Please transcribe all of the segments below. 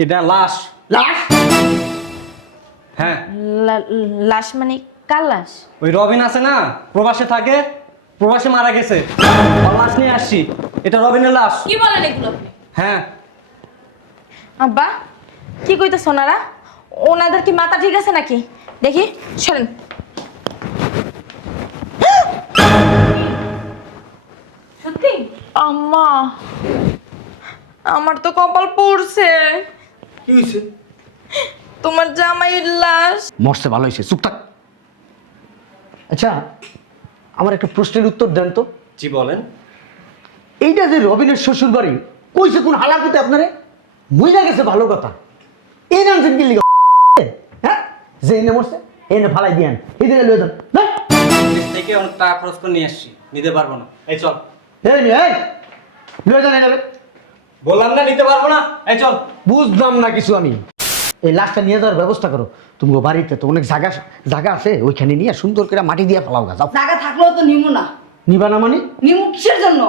এটা লাশ। লাশ? হ্যাঁ। লাশ মানে কার লাশ? ওই রবিন আছে না, প্রবাসে থাকে, প্রবাসে মারা গেছে, ওর লাশ নিয়ে আসছি। এটা রবিনের লাশ। কি বলেন এগুলো? হ্যাঁ। আব্বা কি কইতেছ ওনারা? ওনাদের কি মাথা ঠিক আছে নাকি? দেখি সরেন। সত্যি? আম্মা আমার তো কপাল পড়ছে। কি হয়েছে? তোমার জামাইয়ের লাশ। মরছে, ভালো হয়েছে, চুপ থাক। আচ্ছা, আমার একটা প্রশ্নের উত্তর দেন তো। জি বলেন। এইটা যে রবিনের শ্বশুর বাড়ি, কইছে কোন হালাকুতে আপনারে মইরা গেছে, ভালো কথা। এই নামছেন কি লিগা? হ্যাঁ, যে এনে মরছে এনে ফালাই দিয়ান, এই দিকে লয়ে যান। না দেশ থেকে অনেক টাকা খরচ করে নিয়ে আসছি, নিতে পারবো না। এই চল। এই লয়ে যান এনে। বললাম না নিতে পারবো না, এই চল। বুঝলাম না কিছু আমি। এই লাশটা নিয়ে যাওয়ার ব্যবস্থা করো। তুমি বাড়িতে তো অনেক জায়গা আছে, ওইখানে নিয়ে সুন্দর করে মাটি দিয়ে ফেলাও গা। যাও। জায়গা থাকলেও তো নিমু না। নিবা না মানে? নিমু কিসের জন্য?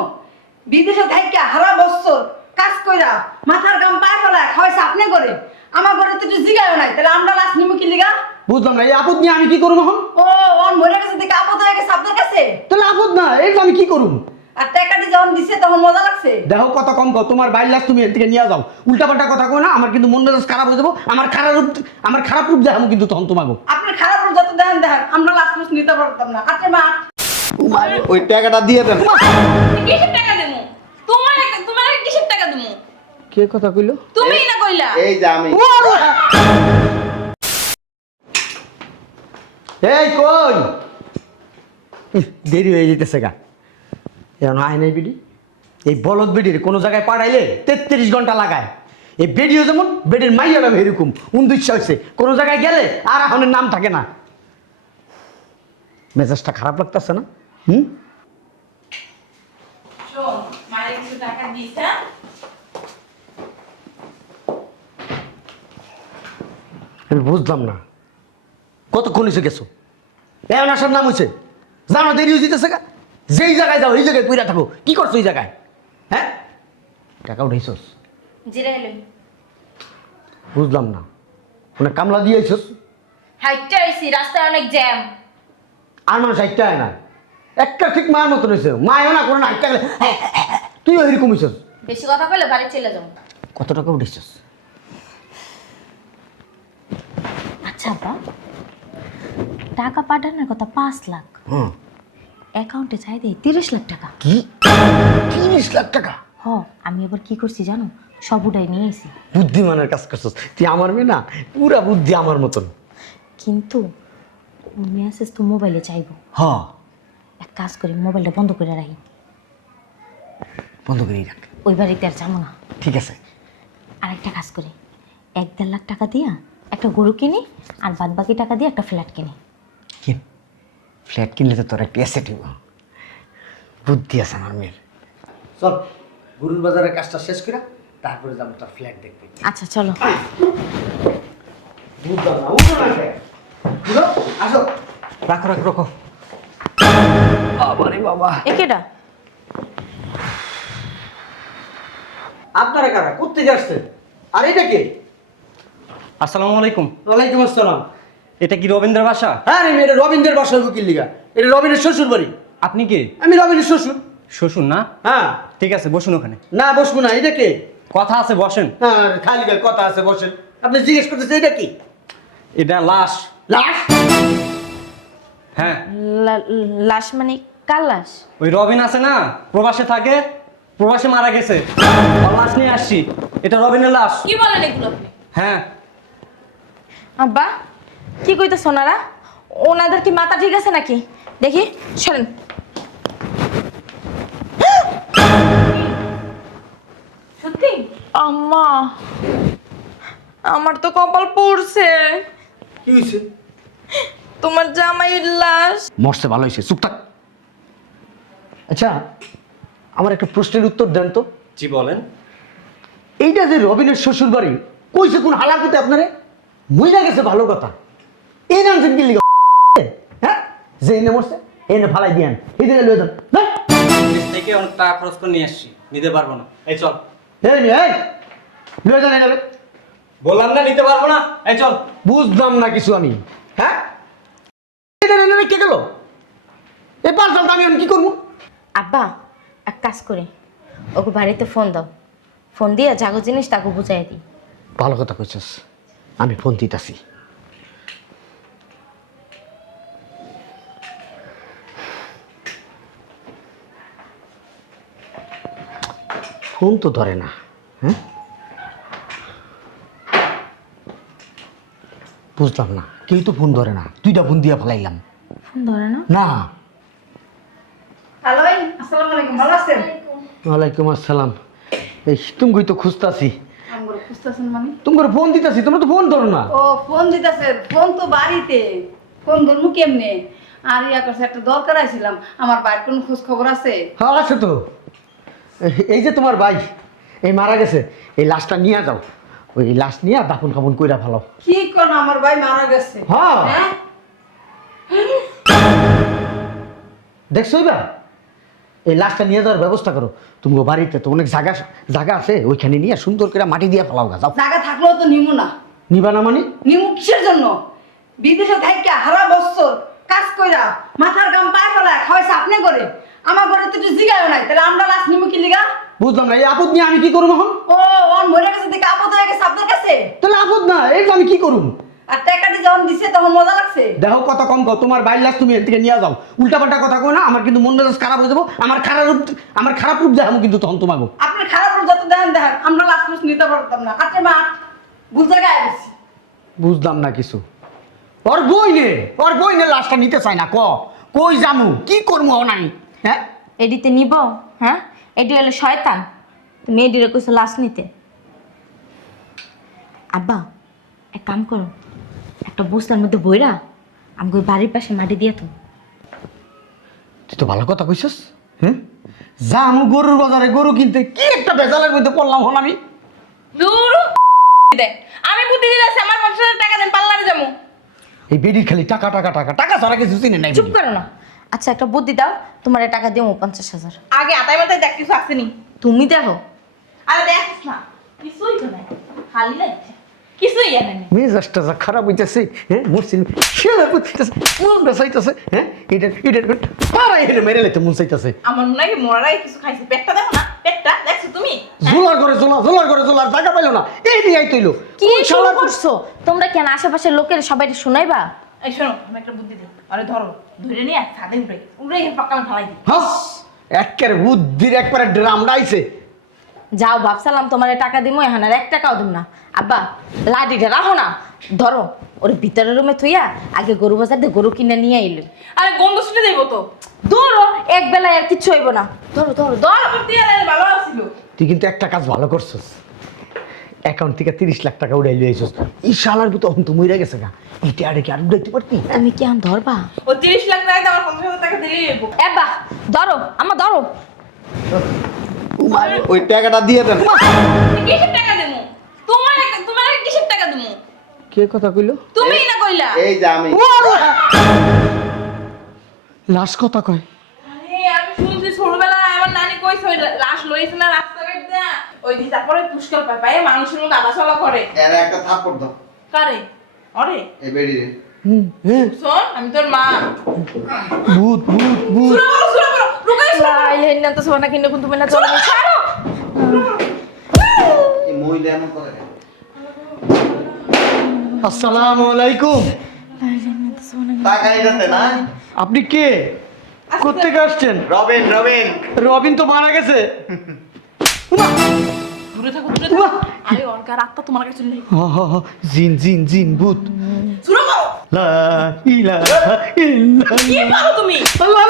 বিদেশে থাইকা হারা বছর কাজ কইরা মাথার গাম পায়ে ফেলা খাওয়াইছে আপনি করে, আমার ঘরে তো একটু জিগায়ও নাই, তাহলে আমরা লাশ নিমু কি লিগা? বুঝলাম না, এই আপদ নিয়ে আমি কি করবো এখন? ও অন মরে গেছে দেখে আপদ হয়ে গেছে আপনার কাছে? তাহলে আপদ না, এই যে আমি কি করুম? আর টাকাটি যখন দিছে তখন মজা লাগছে? দেখো কথা কম কর, তোমার বাইর লাশ তুমি এর থেকে নিয়ে যাও। উল্টাপাল্টা কথা কো না, আমার কিন্তু মন মেজাজ খারাপ হয়ে যাবো। আমার খারাপ রূপ দেখাবো কিন্তু তখন তোমাকে। আপনার খারাপ রূপ যত দেখেন দেখেন, আমরা লাশ ফুস নিতে পারতাম না। আচ্ছা মা, ওই টাকাটা দিয়ে দেন। কিসের টাকা দেবো? তোমার কিসের টাকা দেবো? কে কথা কইলো? তুমিই না কইলা। এই যে আমি। এই কই, দেরি হয়ে যেতেছে গা। এখন আয় নাই বিডি। এই বলদ বেডির কোনো জায়গায় পাঠাইলে 33 ঘন্টা লাগায়। এই বেডিও যেমন, বেডির মাইয়ারা এরকম উন্দুচ্ছা হয়েছে, কোনো জায়গায় গেলে আর এখনের নাম থাকে না। মেজাজটা খারাপ লাগতেছে না? শোন, মায়ের কিছু টাকা দিস, হ্যাঁ? আমি বুঝলাম না, কতক্ষণ এসে গেছো? এমন আসার নাম হয়েছে, জানো দেরি হয়ে যেতেছে গা। যেই জায়গায় যাও এই জায়গায় পুরা থাকো। কি করছো এই জায়গায়? হ্যাঁ, টাকা উঠাইছস? জিরা এলো। বুঝলাম না, অনেক কামলা দিয়েছস। হাইটটা আইছি, রাস্তায় অনেক জ্যাম। আর মানুষ হাইটটা হয় না, একটা ঠিক মায়ের মতো রয়েছে। মায়ও না করে না, হাইটটা গেলে তুইও এরকম হইছস। বেশি কথা কইলে বাড়ি চলে যাও। কত টাকা উঠেছস? আচ্ছা আপা, টাকা পাঠানোর কথা 5 লাখ, হ্যাঁ। অ্যাকাউন্টে চাই দেই 30 লাখ টাকা। কি 30 লাখ টাকা? হ, আমি এবার কি করছি জানো? সব উঠাই নিয়ে এসি। বুদ্ধিমানের কাজ করছস তুই। আমার মেয়ে না, পুরা বুদ্ধি আমার মতন। কিন্তু মেসেজ তো মোবাইলে চাইবো। হ্যাঁ, এক কাজ করি, মোবাইলটা বন্ধ করে রাখি। বন্ধ করেই রাখ। ওই বাড়িতে আর যাবো না। ঠিক আছে। আরেকটা কাজ করি, 1-1.5 লাখ টাকা দিয়া একটা গরু কিনি, আর বাদ বাকি টাকা দিয়ে একটা ফ্ল্যাট কিনি। কি ফ্ল্যাট কিনলে তো তোর একটা অ্যাসেট হইব। বুদ্ধি আছে আমার মেয়ের। চল, গরুর বাজারের কাজটা শেষ করে তারপরে যাবো তার ফ্ল্যাট দেখতে। আচ্ছা চলো। বুঝলাম না, উঠো না কে? উঠো, আসো। রাখো রাখো রাখো। বাবারে বাবা, একেটা আপনারা কারা? কোত্থেকে আসছেন? আর এটা কে? আসসালামু আলাইকুম। ওয়ালাইকুম আসসালাম। এটা কি রবীন্দ্রের বাসা? হ্যাঁ রে, এটা রবীন্দ্রের বাসার উকিল লিগা। এটা রবীন্দ্রের শ্বশুর বাড়ি। আপনি কে? আমি রবীন্দ্রের শ্বশুর। শ্বশুর না? হ্যাঁ। ঠিক আছে, বসুন ওখানে। না বসবো না, এটা কে? কথা আছে, বসেন। হ্যাঁ, খালি গায়ে কথা আছে, বসেন। আপনি জিজ্ঞেস করতেছেন এটা কি? এটা লাশ। লাশ? হ্যাঁ। লাশ মানে কার লাশ? ওই রবিন আছে না, প্রবাসে থাকে, প্রবাসে মারা গেছে, ওর লাশ নিয়ে আসছি। এটা রবিনের লাশ। কি বলেন এগুলো? হ্যাঁ। আব্বা কি কইতেছ ওনারা? ওনাদের কি মাথা ঠিক আছে নাকি? দেখি সরেন। সত্যি? আম্মা আমার তো কপাল পড়ছে। কি হয়েছে? তোমার জামাইয়ের লাশ। মরছে, ভালো হয়েছে, চুপ থাক। আচ্ছা, আমার একটা প্রশ্নের উত্তর দেন তো। জি বলেন। এইটা যে রবিনের শ্বশুর বাড়ি, কইছে কোন হালাকুতে আপনারে মইরা গেছে, ভালো কথা। এই নামছেন কি লিগা? হ্যাঁ, যে এনে মরছে এনে ফালাই দিয়ান, এই দিকে লয়ে যান। দেশ থেকে অনেক টাকা খরচ করে নিয়ে আসছি, নিতে পারবো না। এই চল। লয়ে যান এনে। বললাম না নিতে পারবো না, এই চল। বুঝলাম না কিছু আমি, হ্যাঁ কে গেল এই পার্সেলটা আমি এখন কি করবো? আব্বা এক কাজ করে ওকে বাড়িতে ফোন দাও, ফোন দিয়ে জাগো জিনিস তাকে বুঝাই দিই। ভালো কথা কইছস, আমি ফোন দিতেছি। ফোন তো ধরে না, হ্যাঁ বুঝলাম না, কেউ তো ফোন ধরে না, দুইটা ফোন দিয়ে ফেলাইলাম, ফোন ধরে না। না। হ্যালো, আসসালামু আলাইকুম, ভালো আছেন? ওয়ালাইকুম আসসালাম। এই তুমি তো খুঁজতাছি, আমগো খুঁজতাছেন মানে? তোমার ফোন দিতেছি, তোমরা তো ফোন ধরো না। ও ফোন দিতেছে, ফোন তো বাড়িতে, ফোন ধরমু কেমনে? আর ইয়া করছে, একটা দরকার আইছিলাম, আমার বাইর কোন খোঁজ খবর আছে? হ্যাঁ আছে তো, এই যে তোমার ভাই এই মারা গেছে, এই লাশটা নিয়ে যাও, ওই লাশ নিয়ে দাফন কাফন কইরা ভালো। কি কোন আমার ভাই মারা গেছে? হ্যাঁ। হ্যাঁ? দেখছো বা এই লাশটা নিয়ে যাওয়ার ব্যবস্থা করো, তুমি বাড়িতে তো অনেক জায়গা জায়গা আছে, ওইখানে নিয়ে সুন্দর করে মাটি দিয়ে ফেলাও গা, যাও। জায়গা থাকলেও তো নিমু না। নিবা না মানে? নিমু কিসের জন্য? বিদেশে থাইকা হারা বছর কাজ কইরা মাথার গাম পায়ে ফেলা খাওয়াইছে আপনি করে, আমার ঘরে তো একটু জিগায়ও নাই, তাহলে আমরা লাশ নিমু কি লিগা? বুঝলাম না, এই আপদ নিয়ে আমি কি করবো এখন? ও অন মরে গেছে দেখে আপদ হয়ে গেছে আপনার কাছে? তাহলে আপদ না, এই যে আমি কি করুম? আর টাকাটি যখন দিছে তখন মজা লাগছে? দেখো কথা কম কও, তোমার বাইর লাশ তুমি এর থেকে নিয়ে যাও, উল্টাপাল্টা কথা কই না, আমার কিন্তু মন মেজাজ খারাপ হয়ে যাবো, আমার খারাপ রূপ দেখাবো কিন্তু তখন তোমাকে। আপনি খারাপ রূপ যত দেখেন দেখেন, আমরা লাশ ফুস নিতে পারতাম না। আচ্ছা মা, ভুল জায়গায় গেছি। বুঝলাম না কিছু। ওর বই নে লাশটা নিতে চাই না, কই জামু কি করবো আমি, হ্যাঁ? এডিতে নিব, হ্যাঁ এডি হলো শয়তান, তুমি এডিরে কইছো লাশ নিতে। আব্বা এক কাম করো, একটা বস্তার মধ্যে বইরা আমাকে ওই বাড়ির পাশে মাটি দিয়ে তো। তুই তো ভালো কথা কইছস, হ্যাঁ? জামু গরুর বাজারে গরু কিনতে, কি একটা বেজালের মধ্যে পড়লাম হন আমি। দূর দে, আমি বুদ্ধি দিতেছি, আমার 50,000 টাকা দেন, পাল্লারে যাবো। এই বেডির খালি টাকা টাকা টাকা টাকা ছাড়া কিছু চিনে নাই। চুপ করো না। আচ্ছা একটা বুদ্ধি দাও, তোমার টাকা দিও 50,000। আগে আতাই মাথায় দেখ কিছু আসেনি। তুমি দেখো। আরে দেখিস না, কিছুই তো নাই, খালি লাগছে, কিছুই জানে না। মেজাজটা যা খারাপ হইতেছে, হ্যাঁ মরছিল ছেলে পুতিতেছে, মন বেসাইতেছে, হ্যাঁ এটা পাড়াই হেলে মেরে লাইতে মন চাইতেছে। আমার মনে হয় মরারাই কিছু খাইছে, পেটটা দেখো না, পেটটা দেখছো তুমি? জোলার করে জোলার জায়গা পাইলো না, এই দিয়ে আইতইলো কি শুরু করছো তোমরা? কেন আশেপাশের লোকের সবাই শোনাইবা? এই শোনো, আমি একটা বুদ্ধি দিই, আরে ধরো ধরে নিয়ে ছাদে উড়ে পাক্কা আমি ফালাই দিই। হাস একেবারে বুদ্ধির একবারে ড্রাম ডাইছে। যাও ভাবসালাম তোমার টাকা দিমো, এখন আর 1 টাকাও দিম না। আব্বা লাঠিটা রাখো না, ধরো ওর ভিতরের রুমে থইয়া আগে গরু বাজার দিয়ে গরু কিনে নিয়ে আইলো। আরে গন্ধ শুনে যাইবো তো। ধরো এক বেলায় আর কিচ্ছু হইব না। ধরো ধরো ধরো। আমার দিয়ে ভালো আসছিল। তুই কিন্তু একটা কাজ ভালো করছস, অ্যাকাউন্ট থেকে 30 লাখ টাকা উড়াই লইছস। এই শালার ভিতর তখন তো মইরা গেছে গা, এটা আর কি আর উড়াইতে পারতি? তুমি কি আম ধরবা? ও 30 লাখ টাকা আমার 50,000 টাকা দিলেই যাবো। এবা ধরো আমার ধরো। ওই টাকাটা দিয়ে দেন। কিসের টাকা দেবো? তোমার কিসের টাকা দেবো? কে কথা কইলো? তুমিই না কইলা। এই যে আমি লাশ কথা কয়। আরে আমি শুনছি ছোটবেলায় আমার নানি কইছে ওই লাশ লইছে না রাস্তাঘাট দিয়া, ওই দিন তারপরে পুষ্কর পায় মানুষের মতো আদাচলা করে। এর একটা থাপ্পড় দাও কারে? আরে এই বেড়ি রে। হ্যাঁ শোন, আমি তোর মা। ভূত ভূত ভূত। সুরা করো লুকাই লাইলেন না তো সোনা কিনে কোন তুমি না চলে ছাড়ো। এই মহিলা এমন করে কেন? আসসালামু আলাইকুম। তাকাই যাচ্ছে না। আপনি কে? কোত্থেকে আসছেন? রবিন রবিন তো মারা গেছে। দূরে থাকো দূরে থাকো। আরে অনকার আত্মা তোমার কাছে নেই। জিন ভূত। সুরা করো। লা ইলাহা ইল্লাল্লাহ। কি পারো তুমি? আল্লাহ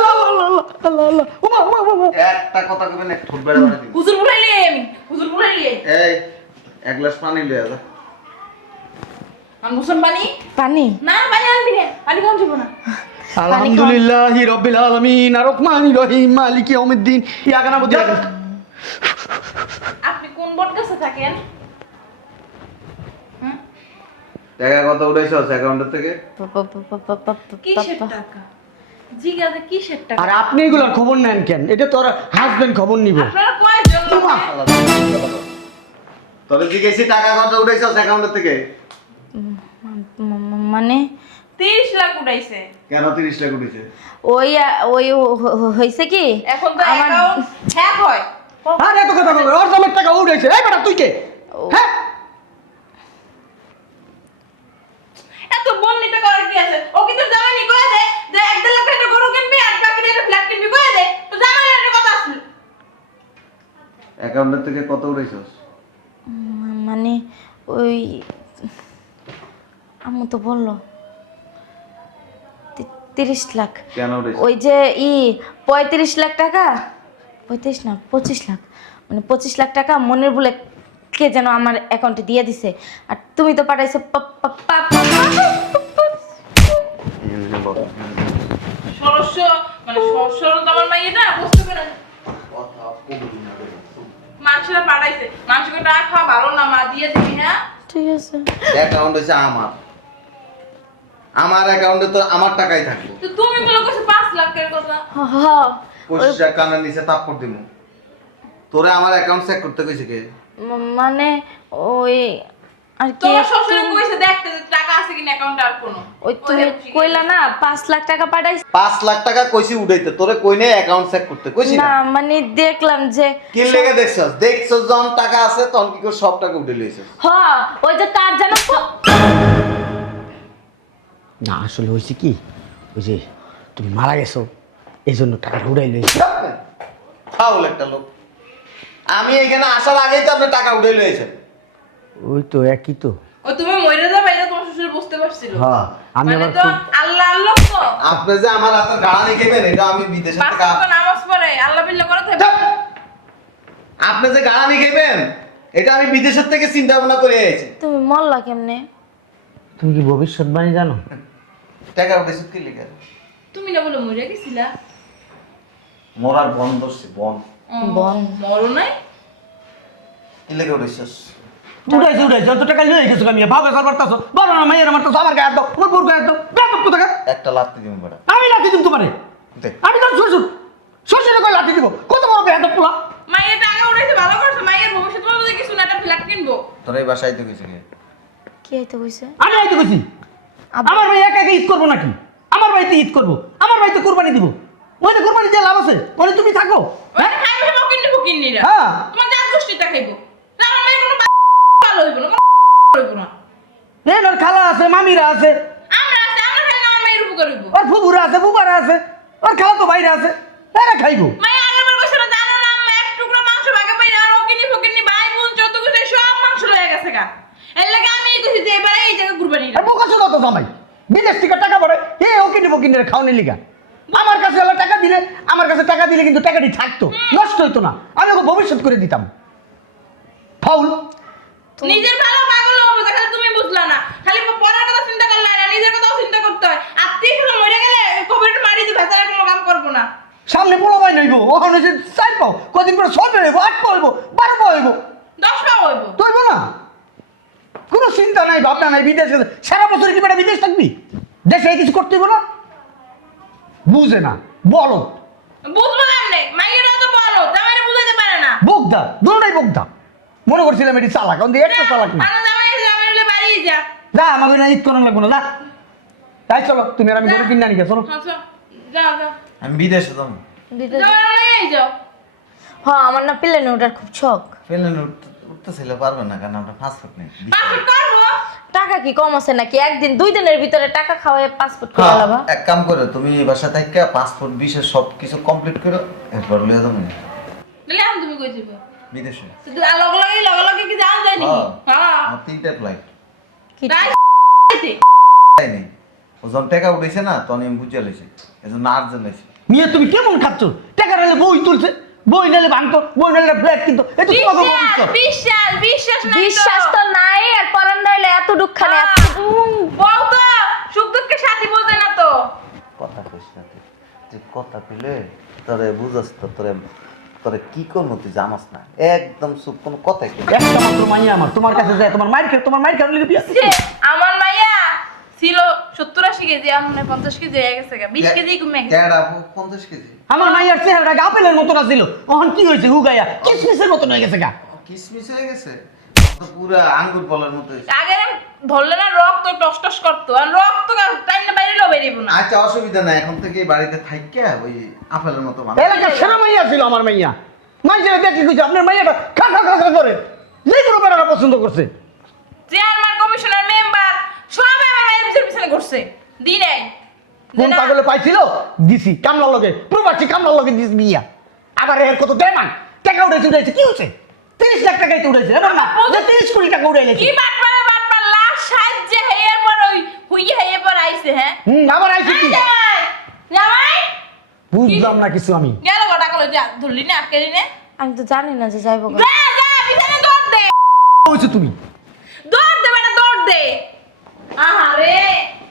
আল্লাহ। ওমা। একটা কথা কইবেন এক ঠোঁট বেড়া করে দিন। হুজুর বুলাইলে আমি। হুজুর বুলাইলে। এই এক গ্লাস পানি লইয়া যা। আনবসন পানি? পানি না পানি আনবি না। পানি খাওয়া যাবে না। আলহামদুলিল্লাহি রাব্বিল আলামিন আর রহমানির রহিম মালিকি ইয়াউমিদ্দিন ইয়াকা নাবুদু ওয়া ইয়াকা। আপনি কোন বট গাছে থাকেন? টাকা কত উঠাইছো অ্যাকাউন্টের থেকে? কিসের টাকা? জিগাতে কিসের টাকা? আর আপনি এগুলোর খবর নেন কেন? এটা তো আর হাজবেন্ড খবর নিব। আপনারা কয়জন? ওমা। তোরে জিজ্ঞেসি টাকা কত উঠাইছস অ্যাকাউন্টের থেকে? মানে 30 লাখ উঠাইছে। কেন 30 লাখ উঠেছে? ওই ওই হয়েছে কি এখন তো আমার- অ্যাকাউন্ট হ্যাক হয়। আরে এত কথা বলবে, ওর জমের টাকা উঠেছে। এই বেটা তুই কে? হ্যাঁ? এত বন্নিটা করার কি আছে? ও কি তোর জামাই কয়ে দে যে 1.5 লাখ টাকা গরু কিনবি আর বাকিটা একটা ফ্ল্যাট কিনবি কয়ে দে। তো জামাই এর কথা আসলো। অ্যাকাউন্টের থেকে কত উঠাইছস? মানে ওই আম্মু তো বললো 30 লাখ। কেন উঠাইছস? ওই যে 35 লাখ টাকা, 35 না 25 লাখ, মানে 25 লাখ টাকা মনের বলে কে যেন আমার অ্যাকাউন্টে দিয়ে দিছে। আর তুমি তো পাঠাইছো ষোড়শ মানে ষোড়শ তোমার মাইয়ে না বুঝতে পারে মানুষেরা পাঠাইছে মানুষকে টাকা খাওয়া ভালো না মা দিয়ে দিবি হ্যাঁ ঠিক আছে। অ্যাকাউন্ট হইছে আমার অ্যাকাউন্টে তো আমার টাকাই থাকবে। তো তুমি বলো কইছো 5 লাখের কথা পয়সা কানের নিচে তাপ্পর দিমু। তোরে আমার অ্যাকাউন্ট চেক করতে কইছে কে? মানে ওই আর কি তোমার শ্বশুর কইছে দেখতে যে টাকা আছে কিনা অ্যাকাউন্টে আর কোনো ওই তুমি কইলা না 5 লাখ টাকা পাঠাইছি। 5 লাখ টাকা কইছি উঠাইতে, তোরে কই নাই অ্যাকাউন্ট চেক করতে কইছি না না? মানে দেখলাম যে কি লেগে দেখছস যখন টাকা আছে তখন কি করে সব টাকা উঠে লইছস? ওই যে কার যেন না আসলে হয়েছে কি, ওই যে তুমি মারা গেছো এই জন্য টাকাটা উড়াই লইছে। ফাউল একটা লোক। আমি এখানে আসার আগেই তো আপনি টাকা উঠে লইছেন। ওই তো একই তো। ও তুমি মইরা যাবে এটা তোমার শ্বশুর বুঝতে পারছিল হ্যাঁ, আমি মানে আবার তো খুব- আল্লাহ আল্লাহ তো আপনি যে আমার হাতে গাড়ি খেবেন এটা আমি বিদেশে পাঁচ থেকে ওয়াক্ত নামাজ পড়ে আল্লাহ বিল্লাহ করে থাকে চাপ! আপনি যে গাড়ি খেবেন এটা আমি বিদেশের থেকে চিন্তা ভাবনা করে আইছি। তুমি মরলা কেমনে? তুমি কি ভবিষ্যৎবাণী জানো? টাকা উঠেছে কি লিখে? তুমি না বলে মরে গেছিলা মরার বন্ধ ধরছি বন। বন মরো নাই কি লিখে উঠেছিস? উড়াইছে অত টাকা লয়ে গেছো। আমি ভাবে সর মারতাছো, বড় না মাইয়ের মারতাছো, আমার গায়ে দাও, আমার বোর গায়ে দাও, বেদব কোথাকার। একটা লাত্তি দিমু বেটা। আমি লাঠি দিব তোমারে, দে। আমি তো শ্বশুর কই লাঠি দিব, কত বড় বেদব পোলা। মাইয়ের টাকা উঠাইছে ভালো করছে মাইয়ের ভবিষ্যৎ বলতে কিছু না একটা ফ্ল্যাট কিনবো তোর এই বাসায় তো কিছু কি? কি হইতে কইছে? আমি আইতে কইছি আমার ভাই একা একা ঈদ করবো নাকি? আমার বাড়িতে ঈদ করবো, আমার বাড়িতে কোরবানি দিব। ওইটা কোরবানি দিয়ে লাভ আছে, ওই তুমি থাকো। ওই খাইবে বকিন্নি ফকিন্নিরা হ্যাঁ। তোমার জাত গোষ্ঠীটা খাইবো না আমার মায়ের কোনো ভালো হইব না কোনো হইব না ওর খালা আছে, মামিরা আছে, আমরা আছে আমরা খাইলে আমার মায়ের উপকার হইব ওর ফুবুরা আছে, বুবারা আছে, ওর খালা তো বাইরে আছে, এরা খাইবো। মায়ের আগেরবার কইছে না জানো না আম্মা এক টুকরো মাংস ভাগে পাইরা আর ওকিনি ফকিন্নি ভাই বোন যত কিছু সব মাংস লয়ে গেছে গা এর লাগে আমি কইছি যে এবারে এই জায়গা কুরবানি আর বোকা শোনা তো জামাই, বিদেশ থেকে টাকা পড়ে এ ওকিনি বকিনের খাওয়ানি লিগা। আমার কাছে হলো টাকা দিলে, আমার কাছে টাকা দিলে কিন্তু টাকাটি থাকতো, নষ্ট হইতো না, আমি ওকে ভবিষ্যৎ করে দিতাম। ফাউল। নিজের ভালো পাগল হবে খালি তুমি বুঝলা না খালি পরের কথা চিন্তা করলে না নিজের কথাও চিন্তা করতে হয় আত্মীয় স্বজন মরে গেলে কবির মারি দিয়ে ভেতরে কোনো কাম করবো না সামনে পোলা বাই নইব, ওখানে যে 4 পাও, কদিন পরে 6 হইব, 8 পাও হইব, 12 পাও হইব, 10 পা হইব তো হইব না। কোনো চিন্তা নাই, ভাবনা নাই, বিদেশে সারা বছর কি বেটা বিদেশ থাকবি? দেশে কিছু করতে হইব না, বুঝে না, বলো বুঝবো কেমনে মাইয়েরা তো বলো জামাইরে বুঝাইতে পারে না বোগদা, দুটোটাই বোগদা। মনে করছিলাম এটি চালাক, কিন্তু একটা চালাক না। মানে জামাই বলে বাড়ি যা যা, আমাকে না ঈদ করানো লাগবো না, যা। তাই চলো, তুমি আর আমি গরু কিনে আনি গে, চলো। আচ্ছা যা যা আমি বিদেশে যাবো। দিতে যাও এই যাও আমার না প্লেনে ওঠার খুব শখ। প্লেনে উঠতেছিল পারবে না কারণ আমরা পাসপোর্ট নেই। পাসপোর্ট করবো টাকা কি কম আছে নাকি? একদিন 2 দিনের ভিতরে টাকা খাওয়ায় পাসপোর্ট করে হ্যাঁ, লাবা। এক কাম করো তুমি এই বাসা থেকে পাসপোর্ট ভিসা সব কিছু কমপ্লিট করো এরপর লিয়ে যাবো বলে এখন তুমি কই যাবে বিদেশে। শুধু লগে কি যাও যায় নাকি হ্যাঁ আমার 3টা ফ্লাইট কি তাই তাই নেই। ও যখন টাকা উঠেছে না তখন আমি বুঝে লেছি এজন্য আর জানাইছি। মেয়ে তুমি কেমন খাচ্ছ? টাকা নাহলে বই তুলছে, বই নাহলে ভাঙতো, বই নাহলে ফ্ল্যাট কিনতো, এটা তোমাকে ভবিষ্যৎ। বিশ্বাস নাই বিশ্বাস তো নাই, আর পরান রইলে এত দুঃখানে বল তো সুখ দুঃখের সাথী বলতে না তো কথা কইস না তুই কথা কইলে তোরে বুঝাস তো তোরে কি করবো তুই জানাস না একদম চুপ কোনো কথাই কই একটা মাত্র মাইয়া আমার, তোমার কাছে যায়, তোমার মাইর খাওয়ার লিগে বিয়া দিছে। আমার মাইয়া ছিল 70-80 কেজি আর মনে হয় 50 কেজি হয়ে গেছে 20 কেজি কমে গেছে ক্যাডা 50 কেজি আমার মাইয়ার চেহারাটা আপেলের মতন আছিল, ওহন কি হয়েছে হুগাইয়া কিসমিসের মতন হয়ে গেছে গা। কিসমিস হয়ে গেছে। তো পুরো আঙ্গুর ফলের মতো হয়েছে। আগে ধরলে না রক্ত টস টস করতো, আর রক্ত টাইম না বাইরেও বেরিয়ে না। আচ্ছা অসুবিধা নাই, এখন থেকে বাড়িতে থাইকা ওই আপেলের মতো মানুষ। এলাকার সেরা মাইয়া ছিল আমার মাইয়া। মাইয়া দেখি কইছে আপনার মাইয়াটা খা খা খা খা করে যে কোনো বেড়াটা পছন্দ করছে। চেয়ারম্যান, কমিশনার, মেম্বার সবাই আমার মায়ের পিছনে পিছনে ঘুরছে। দি নাই। কোন পাগলে পাইছিল দিছি কামলার লগে, প্রবাসী কামলার লগে দিস বিয়া। আবার এর কত দেমান টাকা উঠাইছে কি হচ্ছে? 30 লাখ টাকাই তো উঠাইছে এবার না, যে 30 কোটি টাকা উঠাইছে। কি বাটপারে বাটপার লাশ সাজে হেয়ার পর ওই হুইয়ে হেয়ার পর আইছে। হ্যাঁ আবার আইছে কি জামাই বুঝলাম না কিছু আমি। গেল গটা কল যা ধরলি না আটকে দিনে। আমি তো জানি না যে যাইবো যা যা পিছনে দৌড় দে, হইছে তুমি দৌড় দে বেটা দৌড় দে। আহারে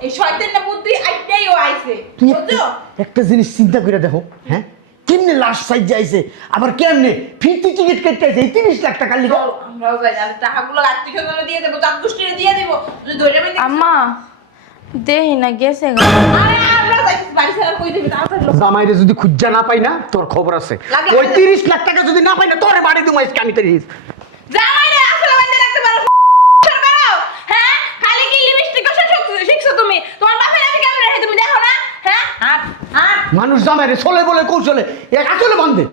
এই শয়তানটা বুদ্ধি আইতেই ও আইছে তুই বুঝছো? একটা জিনিস চিন্তা করে দেখো, হ্যাঁ কেমনে লাশ সাইজ যাইছে, আবার কেমনে ফিরতি টিকিট কেটে আইছে এই 30 লাখ টাকা লিখা। চল আমরাও যাই, আর টাকাগুলো আত্মীয় স্বজনে দিয়ে দেবো, চাঁদ গোষ্ঠীরে দিয়ে দেবো। যদি ধরে পেয়ে দেখি- আম্মা দেহি না গেছে গা। আরে আমরা যাইছি বাড়ি ছাড়া কই দেবে তাড়াতাড়ি লোক। জামাইরে যদি খুঁজা না পাই না তোর খবর আছে। লাগলে ওই 30 লাখ টাকা যদি না পাই না তোরে বাড়ি দিমু আজকে আমি তেরিস। জামাই রে আসলে বাইন্দে রাখতে পারো পারো। হ্যাঁ খালি কি লিপস্টিক কষা শিখছো তুমি? তোমার বাপের আমি কেমন রাখি তুমি দেখো না? হ্যাঁ হাত হাত মানুষ জামাইরে চলে বলে কৌশলে এক আসলে বান্ধে।